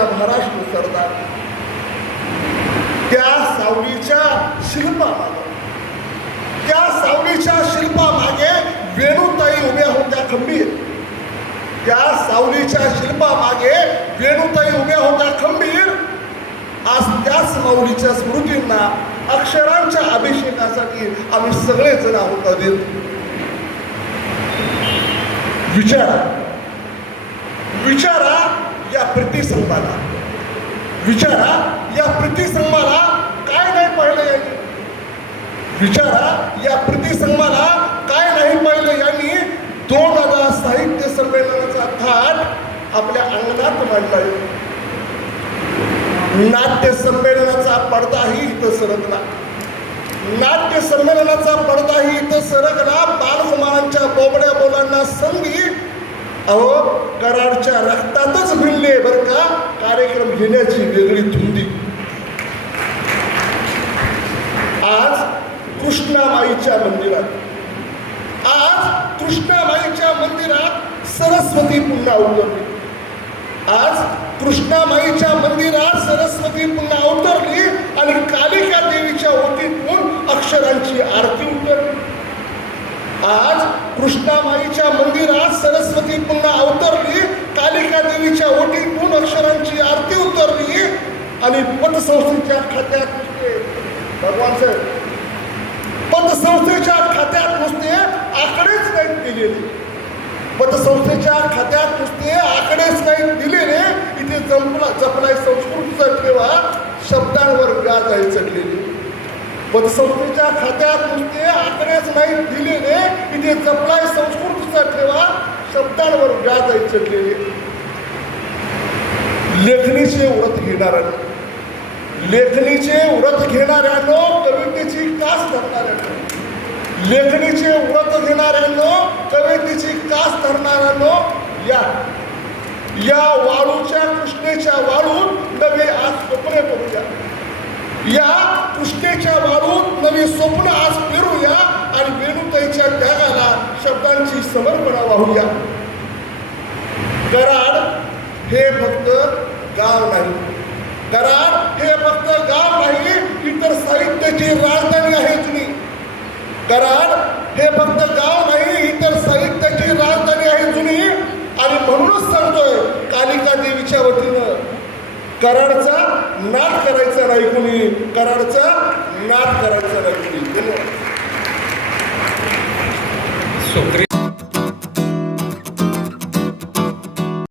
राजा महाराष्ट्र सरदार त्या सावलीच्या शिल्पामागे, त्या सावलीच्या शिल्पामागे वेणुताई उभ्या होत्या खंबीर. त्या सावलीच्या शिल्पामागे वेणुताई उभ्या होत्या खंबीर. आज त्याच माऊलीच्या स्मृतींना अक्षरांच्या अभिषेकासाठी आम्ही सगळेजण आहोत अधीर. विचारा विचारा या प्रतिसंघाला, विचारा या प्रतिसंघाला काय नाही पाहिलं यांनी. विचारा या प्रतिसंघाला काय नाही पाहिलं यांनी. 2000 साहित्य संमेलनाचा थाट आपल्या अंगणात मांडला. नाट्य संमेलनाचा पडदाही इथं सरकला. नाट्य संमेलनाचा पडदाही इथं सरकला. बालकुमारांच्या बोबड्या बोलांना संधी अहो कराडच्या रक्तातच भिनले बरं का कार्यक्रम घेण्याची वेगळी धुंदी. आज कृष्णामाईच्या मंदिरात, आज कृष्णामाईच्या मंदिरात सरस्वती पुन्हा उतरली. आज कृष्णामाईच्या मंदिरात सरस्वती पुन्हा अवतरली आणि कालिका देवीच्या ओटीतून अक्षरांची आरती उतरली. आज कृष्णामाईच्या मंदिरात सरस्वती पुन्हा अवतरली, कालिका देवीच्या ओटीतून अक्षरांची आरती उतरली आणि पतसंस्थेच्या खात्यात नुसते भगवान साहेब, पतसंस्थेच्या खात्यात नुसते आकडेच नाहीत दिलेले, पतसंस्थेच्या खात्यात नुसते आकडेच नाहीत दिलेले. इथे जपलाय संस्कृतीचा ठेवा, शब्दांवर व्याज आहे चढलेले. पतसंस्थेच्या खात्यात नुसते आकडेच नाहीत दिलेले, इथे जपलाय संस्कृतीचा ठेवा, शब्दांवर व्याज आहे चढलेले. लेखणीचे व्रत घेणाऱ्यांनो, लेखणीचे व्रत घेणाऱ्यांनो, कवितेची कास धरणाऱ्यांनो, लेखणीचे व्रत घेणाऱ्यांनो, कवितेची कास धरणाऱ्यांनो, या वाळूच्या कृष्णेच्या वाळूत नवे आज स्वप्ने करूया. या कृष्णेच्या वाळूत नवे स्वप्न आज पेरूया आणि वेणुताईच्या त्यागाला शब्दांची समर्पणा वाहूया. कराड हे फक्त गाव नाही, कराड हे फक्त गाव नाही, इतर साहित्याची राजधानी आहे जुनी. कराड हे फक्त गाव नाही, इतर साहित्याची राजधानी आहे जुनी. आणि म्हणूनच सांगतोय कालिका देवीच्या वतीनं कराडचा नाद करायचा नाही कुणी, कराडचा नाद करायचा नाही कुणी. धन्यवाद.